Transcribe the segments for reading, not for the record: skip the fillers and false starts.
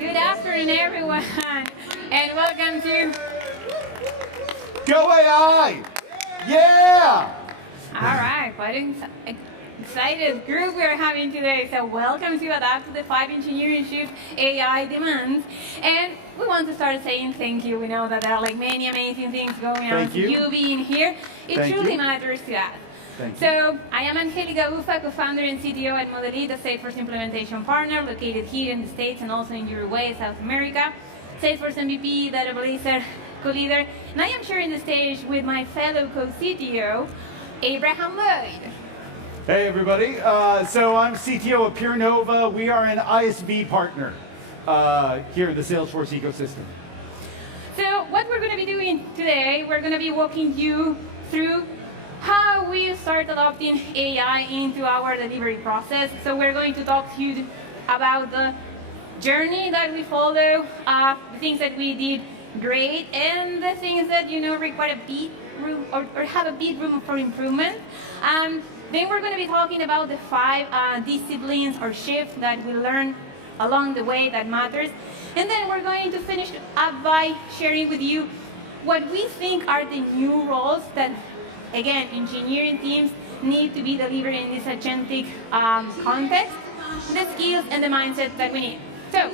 Good afternoon, everyone, and welcome to Go AI! Yeah! All right, quite an excited group we're having today. So welcome to Adapt to the 5 Engineering Shift AI Demands. And we want to start saying thank you. We know that there are like many amazing things going on. Thank you. You being here, it Thank truly you. matters to us. Thank you. So I am Angelica Ufa, co-founder and CTO at Modelita, Salesforce implementation partner, located here in the States and also in Uruguay, South America. Salesforce MVP, Databaser co-leader. And I am sharing the stage with my fellow co-CTO, Abraham Lloyd. Hey everybody, so I'm CTO of PureNova. We are an ISV partner here in the Salesforce ecosystem. So what we're going to be doing today, we're going to be walking you through how we start adopting AI into our delivery process. So we're going to talk to you about the journey that we follow, the things that we did great, and the things that require a bit room or have a bit room for improvement. Then we're going to be talking about the 5 disciplines or shifts that we learn along the way that matters. And then we're going to finish up by sharing with you what we think are the new roles that, again, engineering teams need to be delivered in this agentic context, the skills and the mindset that we need. So,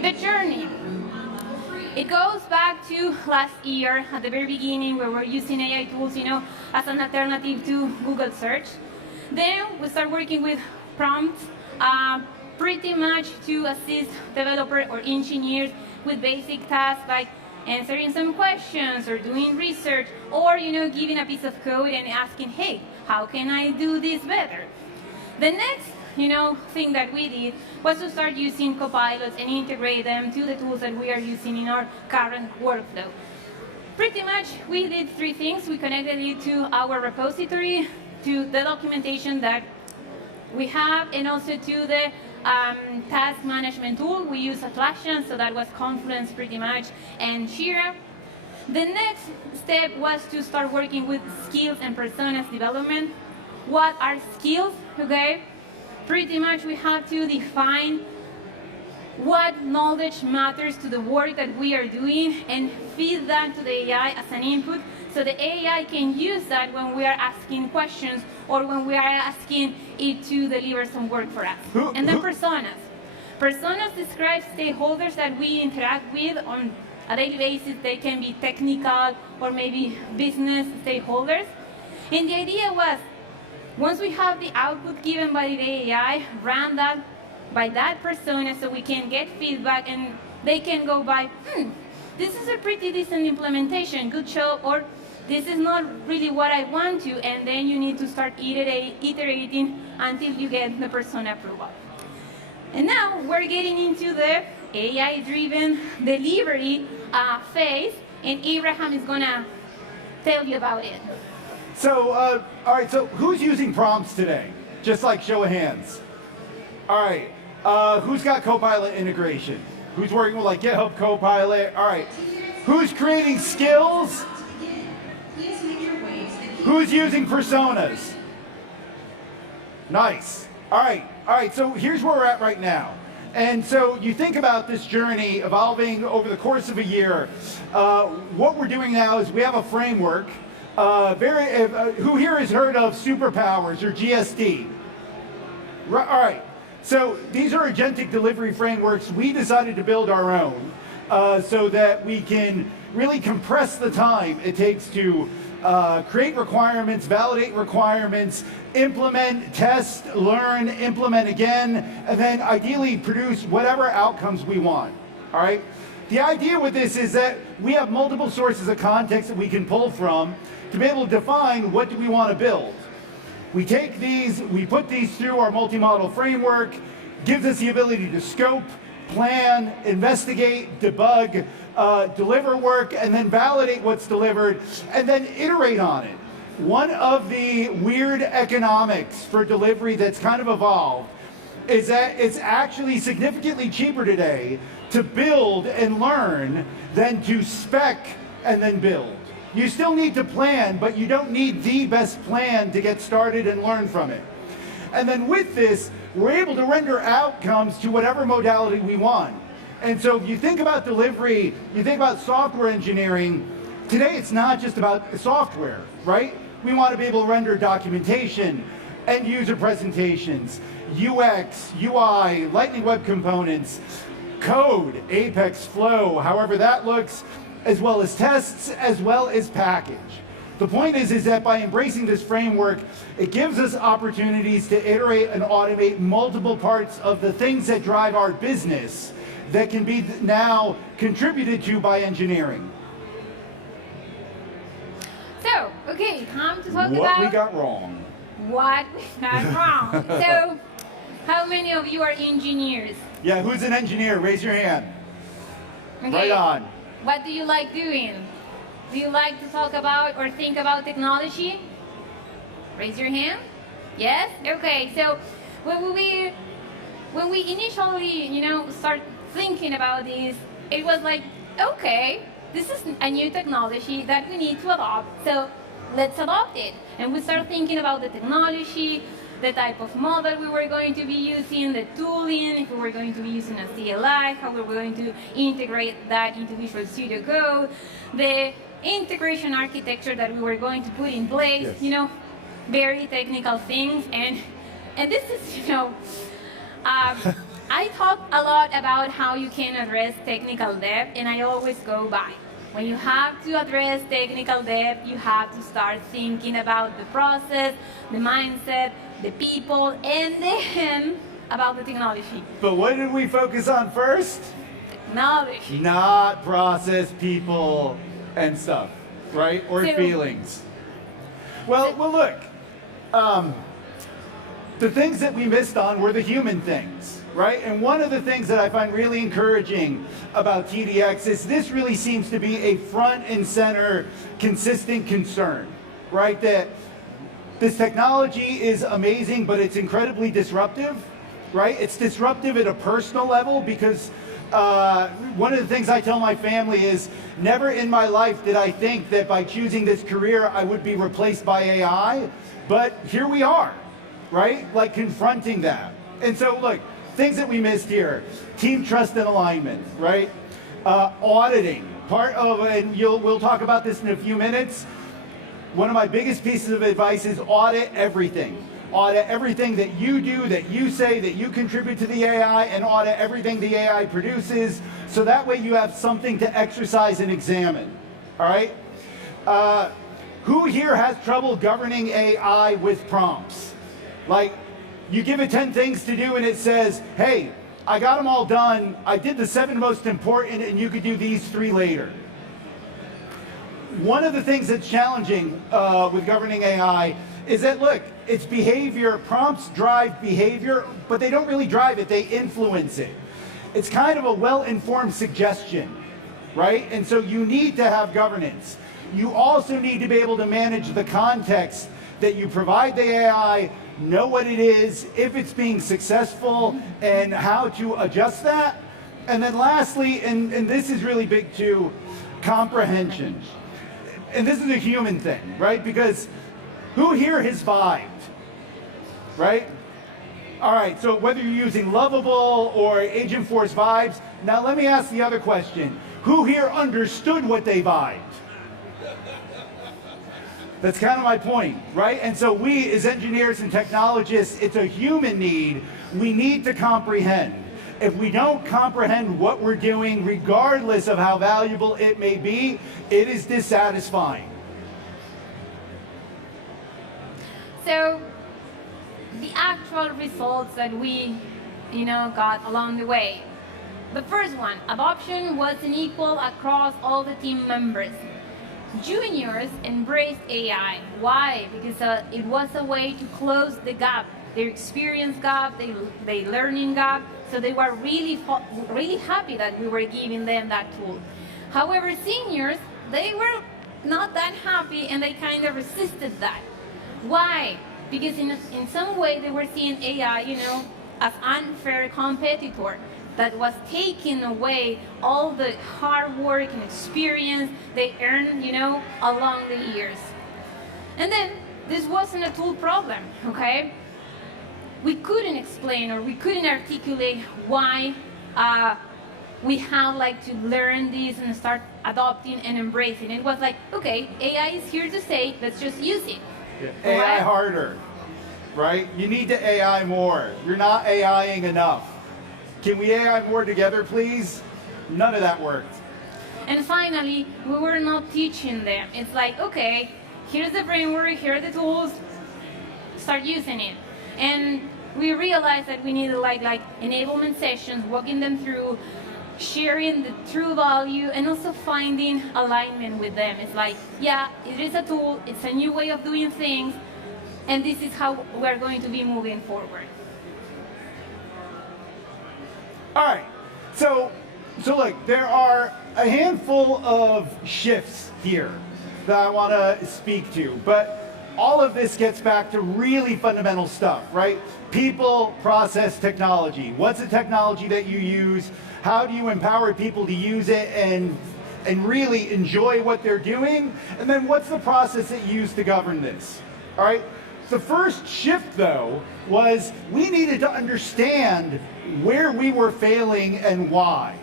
the journey. It goes back to last year at the very beginning where we're using AI tools, as an alternative to Google search. Then we start working with prompts pretty much to assist developers or engineers with basic tasks like answering some questions or doing research or, giving a piece of code and asking, hey, how can I do this better? The next thing that we did was to start using copilots and integrate them to the tools that we are using in our current workflow. Pretty much, we did 3 things. We connected it to our repository, to the documentation that we have, and also to the task management tool. We use Atlassian, so that was Confluence pretty much, and Jira. The next step was to start working with skills and personas development. What are skills? Okay. Pretty much we have to define what knowledge matters to the work that we are doing and feed that to the AI as an input so the AI can use that when we are asking questions or when we are asking it to deliver some work for us. And then personas. Personas describe stakeholders that we interact with on a daily basis. They can be technical or maybe business stakeholders. And the idea was, once we have the output given by the AI, run that by that persona so we can get feedback and they can go by, this is a pretty decent implementation, good job, or this is not really what I want to, and then you need to start iterating until you get the persona approval. And now we're getting into the AI-driven delivery phase, and Abraham is going to tell you about it. So, all right, so who's using prompts today? Just like show of hands. All right, who's got Copilot integration? Who's working with like GitHub Copilot? All right, who's creating skills? Who's using personas? Nice. All right, so here's where we're at right now. And so you think about this journey evolving over the course of a year. What we're doing now is we have a framework. Who here has heard of superpowers or GSD? Right, all right, so these are agentic delivery frameworks. We decided to build our own so that we can really compress the time it takes to create requirements, validate requirements, implement, test, learn, implement again, and then ideally produce whatever outcomes we want, all right? The idea with this is that we have multiple sources of context that we can pull from to be able to define what do we want to build. We take these, we put these through our multi-model framework, gives us the ability to scope, plan, investigate, debug, deliver work, and then validate what's delivered, and then iterate on it. One of the weird economics for delivery that's kind of evolved is that it's actually significantly cheaper today to build and learn than to spec and then build. You still need to plan, but you don't need the best plan to get started and learn from it. And then with this, we're able to render outcomes to whatever modality we want. And so if you think about delivery, you think about software engineering, today it's not just about software, right? We want to be able to render documentation, end user presentations, UX, UI, Lightning Web Components, code, Apex, Flow, however that looks, as well as tests, as well as package. The point is that by embracing this framework, it gives us opportunities to iterate and automate multiple parts of the things that drive our business that can be now contributed to by engineering. So, okay, time to talk What about we got wrong. what we got wrong. So, how many of you are engineers? Yeah, who's an engineer? Raise your hand. Okay. Right on. What do you like doing? Do you like to talk about or think about technology? Raise your hand. Yes? Okay, so when we initially, start thinking about this, it was like, okay, this is a new technology that we need to adopt, so let's adopt it. And we start thinking about the technology, the type of model we were going to be using, the tooling, if we were going to be using a CLI, how we were going to integrate that into Visual Studio Code, the integration architecture that we were going to put in place, Yes. Very technical things. And this is, I talk a lot about how you can address technical debt, and I always go by. When you have to address technical debt, you have to start thinking about the process, the mindset, the people, and then about the technology. But what did we focus on first? Technology. Not process, people, and stuff, right? Or So- feelings. Well, look. The things that we missed on were the human things, right? And one of the things that I find really encouraging about TDX is this really seems to be a front and center consistent concern, right? That this technology is amazing, but it's incredibly disruptive, right? It's disruptive at a personal level because one of the things I tell my family is never in my life did I think that by choosing this career I would be replaced by AI, but here we are, right? Like confronting that. And so look, things that we missed here, team trust and alignment, right? Auditing, part of, and we'll talk about this in a few minutes. One of my biggest pieces of advice is audit everything. Audit everything that you do, that you say, that you contribute to the AI, and audit everything the AI produces, so that way you have something to exercise and examine, all right? Who here has trouble governing AI with prompts? Like, you give it 10 things to do and it says, hey, I got them all done, I did the 7 most important, and you could do these 3 later. One of the things that's challenging with governing AI is that, look, it's behavior, prompts drive behavior, but they don't really drive it, they influence it. It's kind of a well-informed suggestion, right? And so you need to have governance. You also need to be able to manage the context that you provide the AI, know what it is, if it's being successful, and how to adjust that. And then lastly, and this is really big too, comprehension. And this is a human thing, right? Because who here has vibed, right? All right, so whether you're using Lovable or Agentforce Vibes, now let me ask the other question. Who here understood what they vibed? That's kind of my point, right? And so we, as engineers and technologists, it's a human need. We need to comprehend. If we don't comprehend what we're doing, regardless of how valuable it may be, it is dissatisfying. So, the actual results that we, got along the way. The first one, adoption was unequal across all the team members. Juniors embraced AI. Why? Because it was a way to close the gap, their experience gap, their learning gap. So they were really happy that we were giving them that tool. However, seniors, they were not that happy and they kind of resisted that. Why? Because in some way they were seeing AI, as unfair competitor that was taking away all the hard work and experience they earned, along the years. And then this wasn't a tool problem, okay? We couldn't explain or we couldn't articulate why we had like to learn this and start adopting and embracing. It was like, okay, AI is here to stay, let's just use it. Yeah. AI harder, right? You need to AI more. You're not AIing enough. Can we AI more together, please? None of that worked. And finally, we were not teaching them. It's like, okay, here's the framework, here are the tools, start using it. And we realized that we needed like enablement sessions, walking them through, sharing the true value, and also finding alignment with them. It's like, yeah, it is a tool, it's a new way of doing things, and this is how we're going to be moving forward. All right, so look, there are a handful of shifts here that I want to speak to, but all of this gets back to really fundamental stuff, right? People, process, technology. What's the technology that you use? How do you empower people to use it and really enjoy what they're doing? And then what's the process that you use to govern this? All right. The first shift, though, was we needed to understand where we were failing and why,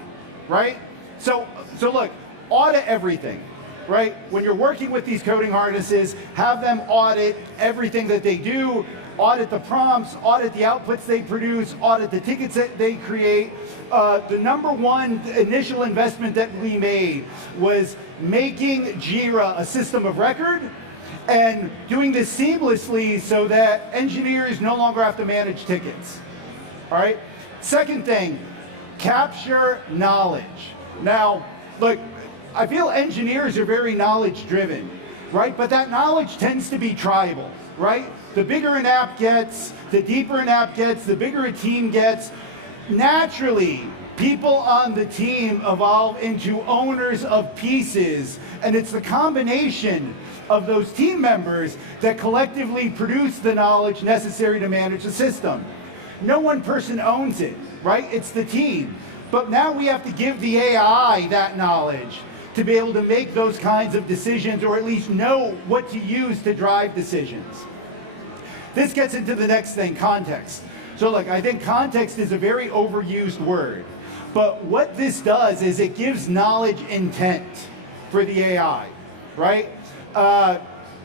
right? So look, audit everything, right? When you're working with these coding harnesses, have them audit everything that they do, audit the prompts, audit the outputs they produce, audit the tickets that they create. The number one initial investment that we made was making Jira a system of record and doing this seamlessly so that engineers no longer have to manage tickets. All right? Second thing, capture knowledge. Now, look, I feel engineers are very knowledge driven, right? But that knowledge tends to be tribal, right? The bigger an app gets, the deeper an app gets, the bigger a team gets. Naturally, people on the team evolve into owners of pieces, and it's the combination of those team members that collectively produce the knowledge necessary to manage the system. No one person owns it, right? It's the team. But now we have to give the AI that knowledge to be able to make those kinds of decisions, or at least know what to use to drive decisions. This gets into the next thing, context. So look, I think context is a very overused word. But what this does is it gives knowledge intent for the AI, right?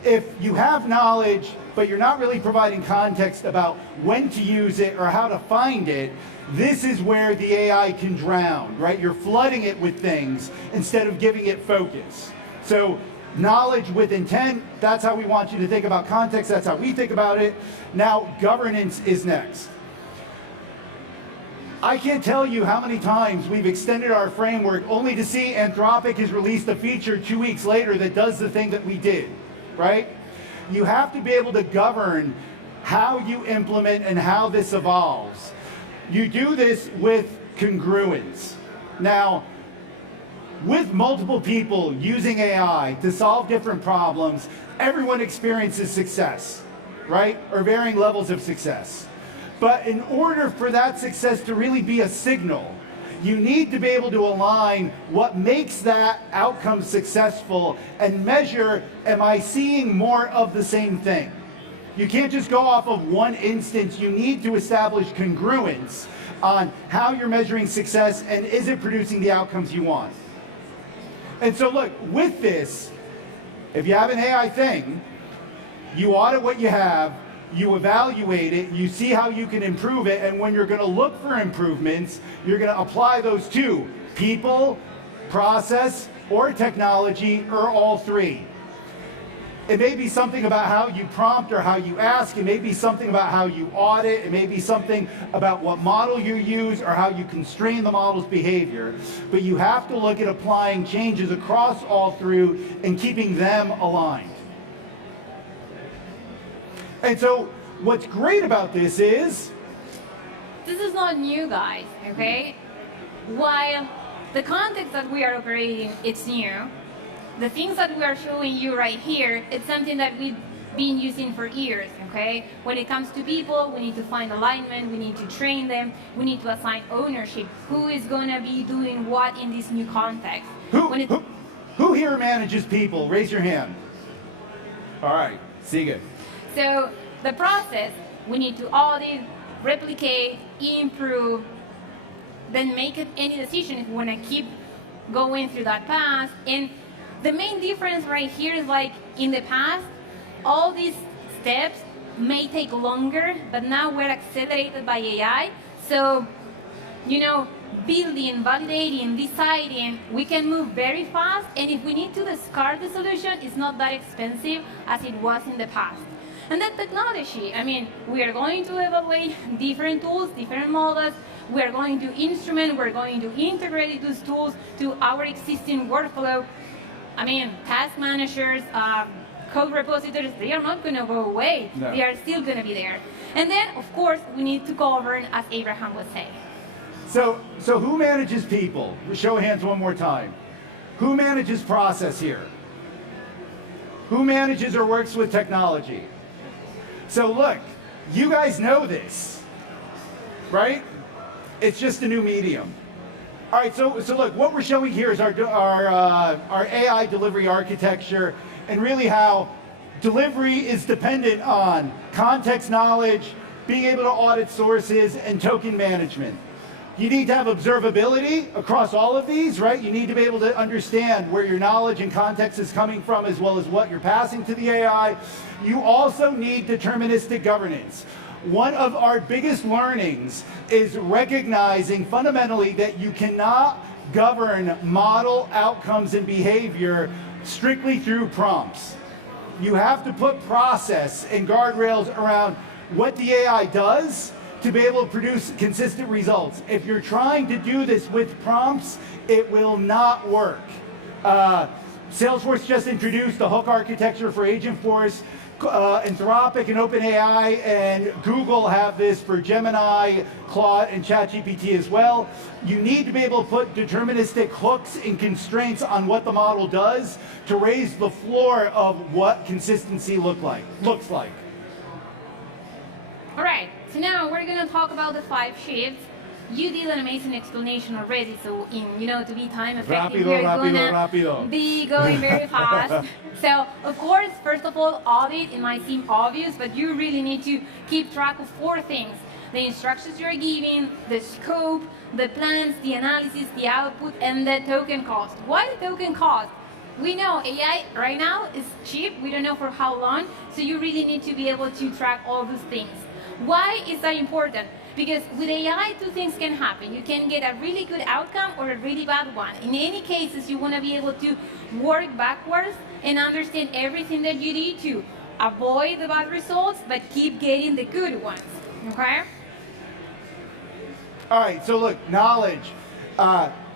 If you have knowledge, but you're not really providing context about when to use it or how to find it, this is where the AI can drown, right? You're flooding it with things instead of giving it focus. So knowledge with intent, that's how we want you to think about context, that's how we think about it. Now, governance is next. I can't tell you how many times we've extended our framework only to see Anthropic has released a feature 2 weeks later that does the thing that we did, right? You have to be able to govern how you implement and how this evolves. You do this with congruence. Now, with multiple people using AI to solve different problems, everyone experiences success, right? Or varying levels of success. But in order for that success to really be a signal, you need to be able to align what makes that outcome successful and measure, am I seeing more of the same thing? You can't just go off of one instance. You need to establish congruence on how you're measuring success and is it producing the outcomes you want. And so look, with this, if you have an AI thing, you audit what you have, you evaluate it, you see how you can improve it, and when you're going to look for improvements, you're going to apply those to people, process, or technology, or all three. It may be something about how you prompt or how you ask. It may be something about how you audit. It may be something about what model you use or how you constrain the model's behavior. But you have to look at applying changes across all three and keeping them aligned. And so what's great about this is not new, guys, okay? While the context that we are operating, it's new, the things that we are showing you right here, it's something that we've been using for years, okay? When it comes to people, we need to find alignment, we need to train them, we need to assign ownership. Who is gonna be doing what in this new context? Who here manages people? Raise your hand. All right, sigue. So the process, we need to audit, replicate, improve, then make any decision if we want to keep going through that path. And the main difference right here is like in the past, all these steps may take longer, but now we're accelerated by AI. So, building, validating, deciding, we can move very fast. And if we need to discard the solution, it's not that expensive as it was in the past. And that technology, we are going to evaluate different tools, different models. We are going to instrument, we're going to integrate those tools to our existing workflow. Task managers, code repositories, they are not going to go away. No. They are still going to be there. And then, of course, we need to govern, as Abraham was saying. So who manages people? Show of hands one more time. Who manages process here? Who manages or works with technology? So look, you guys know this, right? It's just a new medium. All right, so look, what we're showing here is our AI delivery architecture, and really how delivery is dependent on context knowledge, being able to audit sources, and token management. You need to have observability across all of these, right? You need to be able to understand where your knowledge and context is coming from, as well as what you're passing to the AI. You also need deterministic governance. One of our biggest learnings is recognizing fundamentally that you cannot govern model outcomes and behavior strictly through prompts. You have to put process and guardrails around what the AI does to be able to produce consistent results. If you're trying to do this with prompts, it will not work. Salesforce just introduced the hook architecture for Agentforce. Anthropic and OpenAI and Google have this for Gemini, Claude, and ChatGPT as well. You need to be able to put deterministic hooks and constraints on what the model does to raise the floor of what consistency looks like. All right, so now we're going to talk about the 5 shifts. You did an amazing explanation already, so to be time effective, we're going to be going very fast. So, of course, first of all, audit, it might seem obvious, but you really need to keep track of 4 things. The instructions you're giving, the scope, the plans, the analysis, the output, and the token cost. Why the token cost? We know AI right now is cheap, we don't know for how long, so you really need to be able to track all those things. Why is that important? Because with AI, 2 things can happen. You can get a really good outcome or a really bad one. In any cases, you want to be able to work backwards and understand everything that you need to avoid the bad results, but keep getting the good ones, okay? All right, so look, knowledge.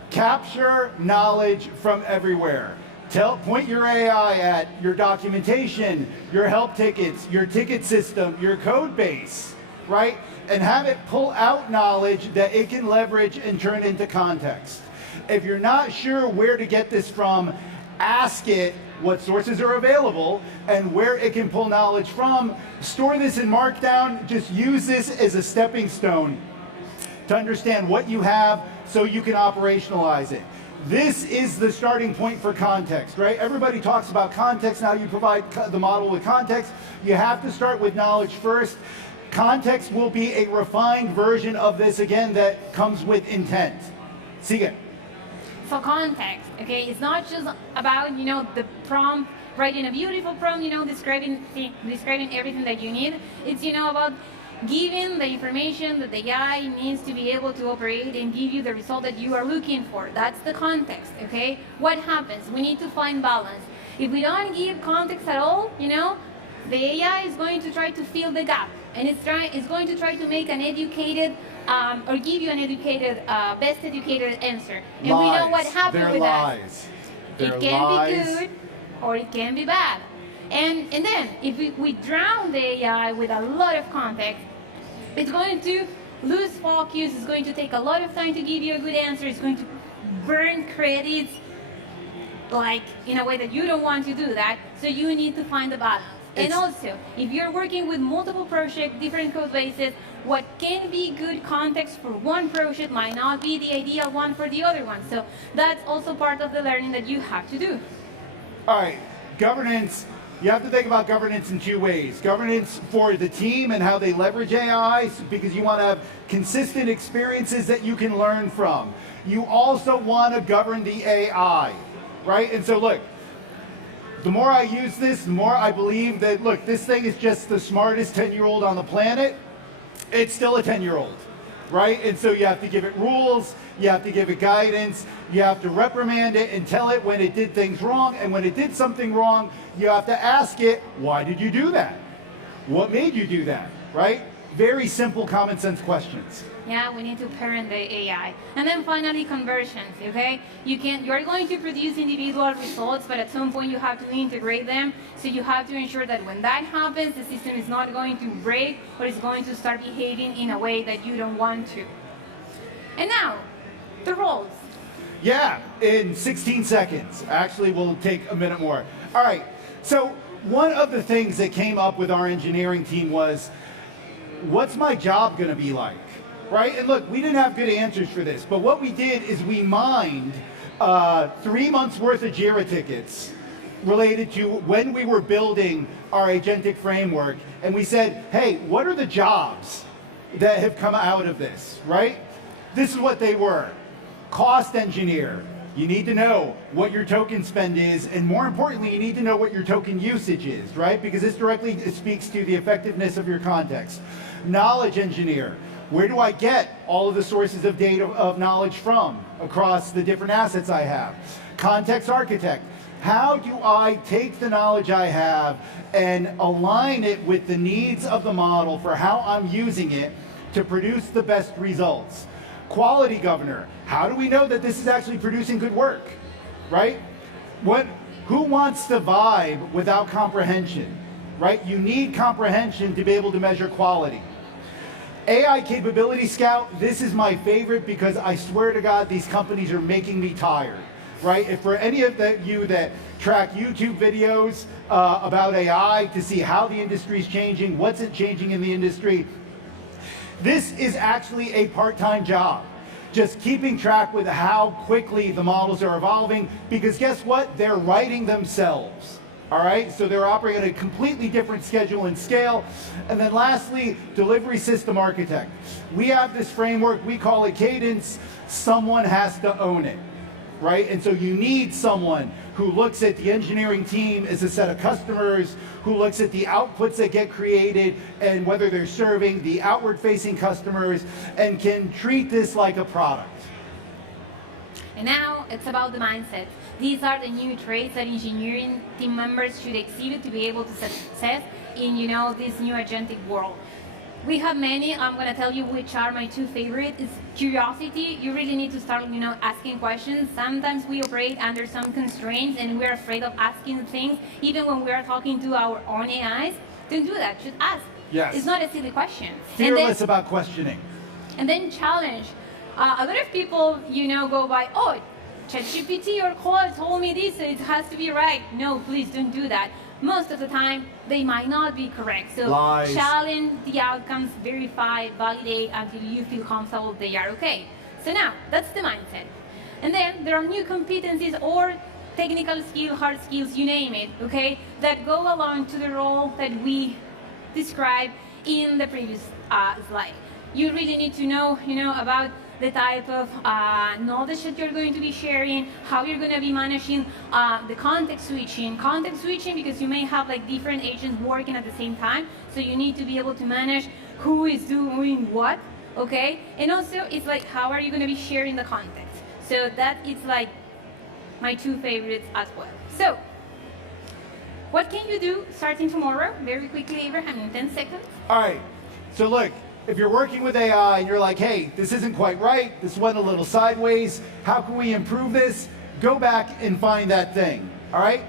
Capture knowledge from everywhere. Point your AI at your documentation, your help tickets, your ticket system, your code base, right? And have it pull out knowledge that it can leverage and turn into context. If you're not sure where to get this from, ask it what sources are available and where it can pull knowledge from. Store this in Markdown. Just use this as a stepping stone to understand what you have so you can operationalize it. This is the starting point for context, right? Everybody talks about context. Now you provide the model with context. You have to start with knowledge first. Context will be a refined version of this, again, that comes with intent. Sigue. So context, okay? It's not just about, the prompt, writing a beautiful prompt, describing everything that you need. It's, about giving the information that the AI needs to be able to operate and give you the result that you are looking for. That's the context, okay? What happens? We need to find balance. If we don't give context at all, the AI is going to try to fill the gap, and it's going to try to make an educated or give you an educated, best educated answer. And lies. We know what happens with lies. That. It can be good or it can be bad. And then if we drown the AI with a lot of context, it's going to lose focus, it's going to take a lot of time to give you a good answer, it's going to burn credits like in a way that you don't want to do that, so you need to find the balance. And also, if you're working with multiple projects, different code bases, what can be good context for one project might not be the ideal one for the other one. So that's also part of the learning that you have to do. All right, governance. you have to think about governance in two ways. Governance for the team and how they leverage AI, because you want to have consistent experiences that you can learn from. You also want to govern the AI, right? And so look, the more I use this, the more I believe that, look, this thing is just the smartest 10-year-old on the planet. It's still a 10-year-old, right? And so you have to give it rules, you have to give it guidance, you have to reprimand it and tell it when it did things wrong, and when it did something wrong, you have to ask it, why did you do that? What made you do that, right? Very simple common sense questions. Yeah, we need to parent the AI. And then finally, conversions, okay? You're going to produce individual results, but at some point you have to integrate them. So you have to ensure that when that happens, the system is not going to break or is going to start behaving in a way that you don't want to. And now, the roles. Yeah, in 16 seconds. Actually, we'll take a minute more. All right, so one of the things that came up with our engineering team was, what's my job gonna be like? Right? And look, we didn't have good answers for this, but what we did is we mined 3 months worth of JIRA tickets related to when we were building our agentic framework, and we said, hey, what are the jobs that have come out of this, right? This is what they were. Cost engineer. You need to know what your token spend is, and more importantly, you need to know what your token usage is, right? Because this directly speaks to the effectiveness of your context. Knowledge engineer. Where do I get all of the sources of data of knowledge from across the different assets I have? Context architect. How do I take the knowledge I have and align it with the needs of the model for how I'm using it to produce the best results? Quality governor. How do we know that this is actually producing good work, right? Who wants to vibe without comprehension, right? You need comprehension to be able to measure quality. AI Capability Scout, this is my favorite because I swear to God, these companies are making me tired, right? If for any of you that track YouTube videos about AI to see how the industry is changing, what's it changing in the industry, this is actually a part-time job. Just keeping track with how quickly the models are evolving, because guess what? They're writing themselves. All right, so they're operating at a completely different schedule and scale. And then lastly, delivery system architect. We have this framework, we call it Cadence. Someone has to own it, right? And so you need someone who looks at the engineering team as a set of customers, who looks at the outputs that get created and whether they're serving the outward-facing customers, and can treat this like a product. And now it's about the mindset. These are the new traits that engineering team members should exhibit to be able to success in, this new agentic world. We have many. I'm going to tell you which are my two favorite. It's curiosity. You really need to start, asking questions. Sometimes we operate under some constraints and we're afraid of asking things, even when we're talking to our own AIs. Don't do that. Just ask. Yes. It's not a silly question. Fearless about questioning. And then challenge. A lot of people, go by, oh, ChatGPT or Claude told me this, so it has to be right. No, please don't do that. Most of the time, they might not be correct. So Lies. Challenge the outcomes, verify, validate until you feel comfortable they are okay. So now, that's the mindset. And then there are new competencies or technical skills, hard skills, you name it, okay, that go along to the role that we described in the previous slide. You really need to know, about the type of knowledge that you're going to be sharing, how you're going to be managing the context switching. Context switching because you may have different agents working at the same time, so you need to be able to manage who is doing what, okay? And also, it's how are you going to be sharing the context? So that is my two favorites as well. So, what can you do starting tomorrow? Very quickly, Abraham, in 10 seconds. All right, so look, if you're working with AI and you're like, hey, this isn't quite right, this went a little sideways, how can we improve this? Go back and find that thing, all right?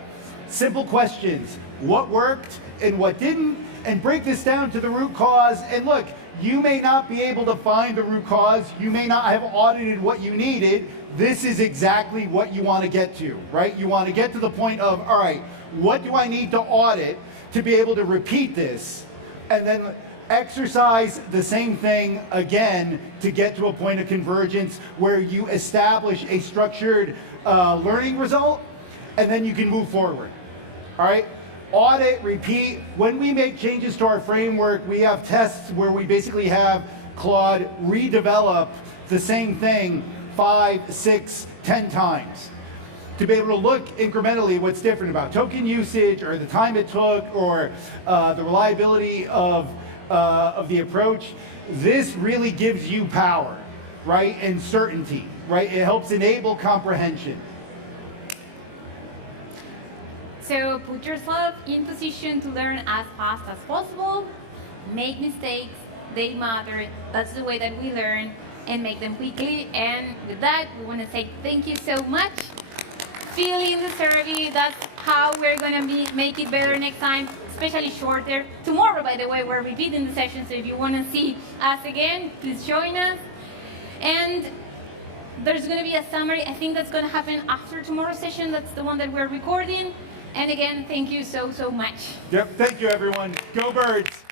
Simple questions, what worked and what didn't, and break this down to the root cause. And look, you may not be able to find the root cause, you may not have audited what you needed. This is exactly what you want to get to, right? You want to get to the point of, all right, what do I need to audit to be able to repeat this? And then exercise the same thing again to get to a point of convergence where you establish a structured learning result, and then you can move forward. All right? audit, repeat. When we make changes to our framework, we have tests where we basically have Claude redevelop the same thing 5, 6, 10 times to be able to look incrementally what's different about token usage or the time it took or the reliability of the approach. This really gives you power, right, and certainty, right? It helps enable comprehension. So put yourself in position to learn as fast as possible. Make mistakes, they matter. That's the way that we learn, and make them quickly. And with that, we want to say thank you so much. Fill in the survey. That's how we're going to make it better next time, especially shorter. Tomorrow, by the way, we're repeating the session, so if you want to see us again, please join us. And there's going to be a summary. I think that's going to happen after tomorrow's session. That's the one that we're recording. And again, thank you so much. Yep, thank you, everyone. Go Birds.